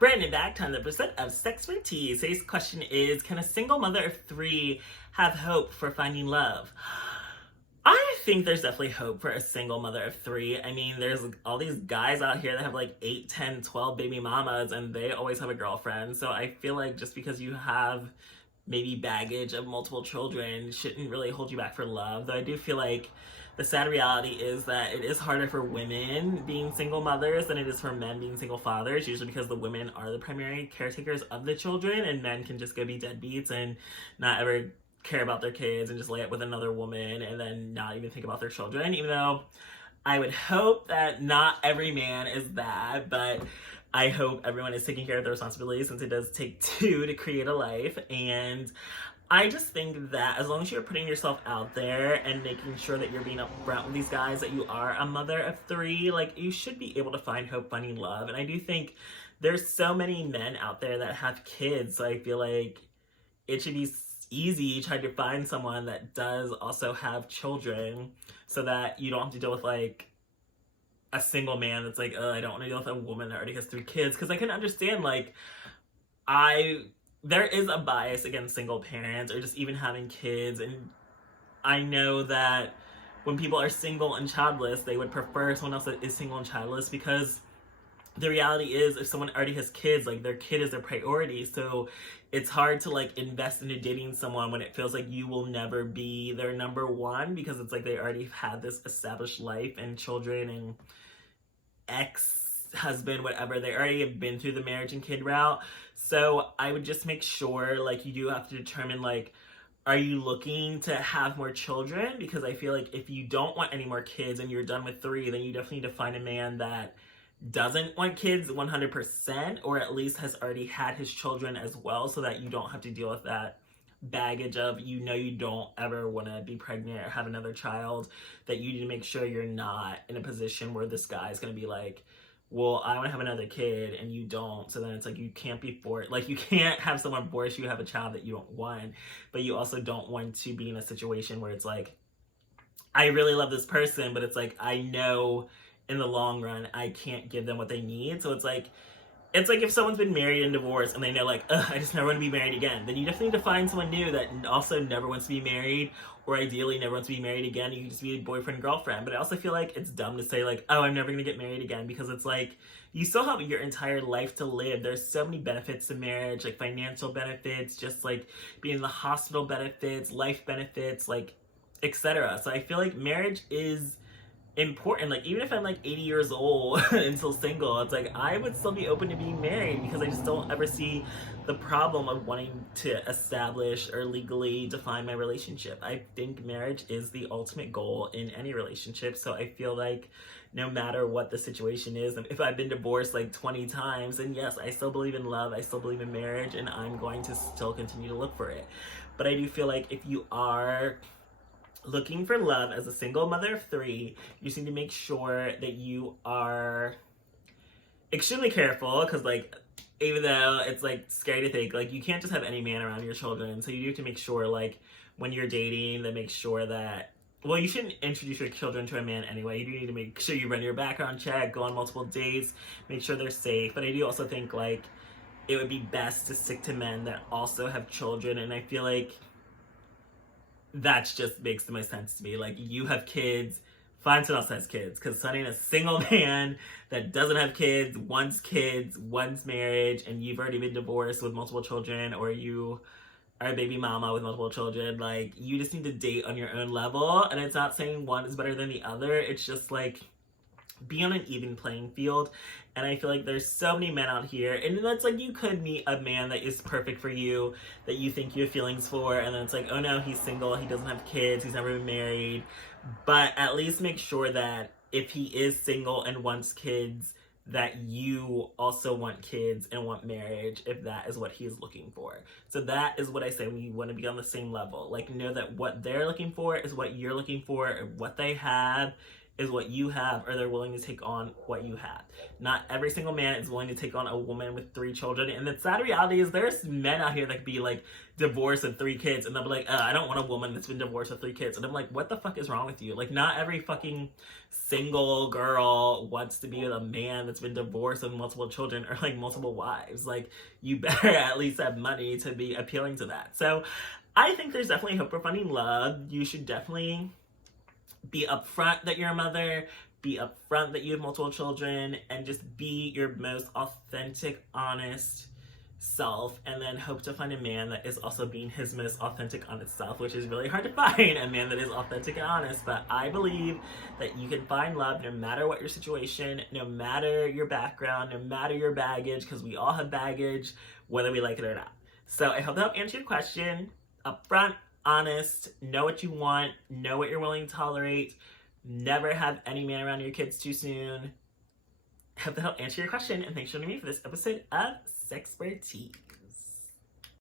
Brandon back, time the percent of SexxxPerTease. Today's question is, can a single mother of three have hope for finding love? I think there's definitely hope for a single mother of three. I mean, there's all these guys out here that have like 8, 10, 12 baby mamas and they always have a girlfriend. So I feel like just because you have maybe baggage of multiple children shouldn't really hold you back for love. Though I do feel like the sad reality is that it is harder for women being single mothers than it is for men being single fathers, usually because the women are the primary caretakers of the children and men can just go be deadbeats and not ever care about their kids and just lay up with another woman and then not even think about their children, even though I would hope that not every man is that, but I hope everyone is taking care of their responsibilities since it does take two to create a life. And I just think that as long as you're putting yourself out there and making sure that you're being upfront with these guys that you are a mother of three, like you should be able to find hope finding love. And I do think there's so many men out there that have kids, so I feel like it should be easy trying to find someone that does also have children so that you don't have to deal with like a single man that's like, I don't want to deal with a woman that already has 3 kids. Because I can understand, like, there is a bias against single parents or just even having kids. And I know that when people are single and childless, they would prefer someone else that is single and childless because the reality is if someone already has kids, like their kid is their priority. So it's hard to like invest into dating someone when it feels like you will never be their number one because it's like they already had this established life and children and ex-husband, whatever. They already have been through the marriage and kid route. So I would just make sure like you do have to determine like, are you looking to have more children? Because I feel like if you don't want any more kids and you're done with 3, then you definitely need to find a man that doesn't want kids 100% or at least has already had his children as well so that you don't have to deal with that baggage of you don't ever want to be pregnant or have another child, that you need to make sure you're not in a position where this guy's going to be like, well, I want to have another kid and you don't. So then it's like you can't be forced, like you can't have someone force you to have a child that you don't want, but you also don't want to be in a situation where it's like, I really love this person, but it's like I know in the long run I can't give them what they need. So it's like if someone's been married and divorced and they know like, I just never want to be married again, then you definitely need to find someone new that also never wants to be married or ideally never wants to be married again. You can just be a boyfriend, girlfriend. But I also feel like it's dumb to say like, I'm never going to get married again, because it's like you still have your entire life to live. There's so many benefits to marriage, like financial benefits, just like being in the hospital benefits, life benefits, like etc. So I feel like marriage is important. Like even if I'm like 80 years old and still single, it's like I would still be open to being married because I just don't ever see the problem of wanting to establish or legally define my relationship. I think marriage is the ultimate goal in any relationship. So I feel like no matter what the situation is, if I've been divorced like 20 times, then yes, I still believe in love, I still believe in marriage, and I'm going to still continue to look for it. But I do feel like if you are looking for love as a single mother of 3, you just need to make sure that you are extremely careful, because like even though it's like scary to think, like you can't just have any man around your children. So you do have to make sure like when you're dating, then make sure that, well, you shouldn't introduce your children to a man anyway. You do need to make sure you run your background check, go on multiple dates, make sure they're safe. But I do also think like it would be best to stick to men that also have children. And I feel like that just makes the most sense to me. Like, you have kids, find someone else that has kids. Because finding a single man that doesn't have kids, wants marriage, and you've already been divorced with multiple children, or you are a baby mama with multiple children, like, you just need to date on your own level. And it's not saying one is better than the other. It's just like, be on an even playing field. And I feel like there's so many men out here, and that's like, you could meet a man that is perfect for you, that you think you have feelings for, and then it's like, oh no, he's single, he doesn't have kids, he's never been married. But at least make sure that if he is single and wants kids, that you also want kids and want marriage, if that is what he is looking for. So that is what I say when you want to be on the same level. Like, know that what they're looking for is what you're looking for, and what they have is what you have, or they're willing to take on what you have. Not every single man is willing to take on a woman with 3 children. And the sad reality is there's men out here that could be like divorced with 3 kids, and they'll be like, I don't want a woman that's been divorced with 3 kids. And I'm like, what the fuck is wrong with you? Like, not every fucking single girl wants to be with a man that's been divorced with multiple children or like multiple wives. Like, you better at least have money to be appealing to that. So I think there's definitely hope for finding love. You should definitely be upfront that you're a mother, be upfront that you have multiple children, and just be your most authentic, honest self, and then hope to find a man that is also being his most authentic, honest self, which is really hard to find, a man that is authentic and honest. But I believe that you can find love no matter what your situation, no matter your background, no matter your baggage, because we all have baggage, whether we like it or not. So I hope that helped answer your question. Upfront, honest, know what you want, know what you're willing to tolerate, never have any man around your kids too soon. Hope that helped answer your question, and thanks for joining me for this episode of SexxxPerTease.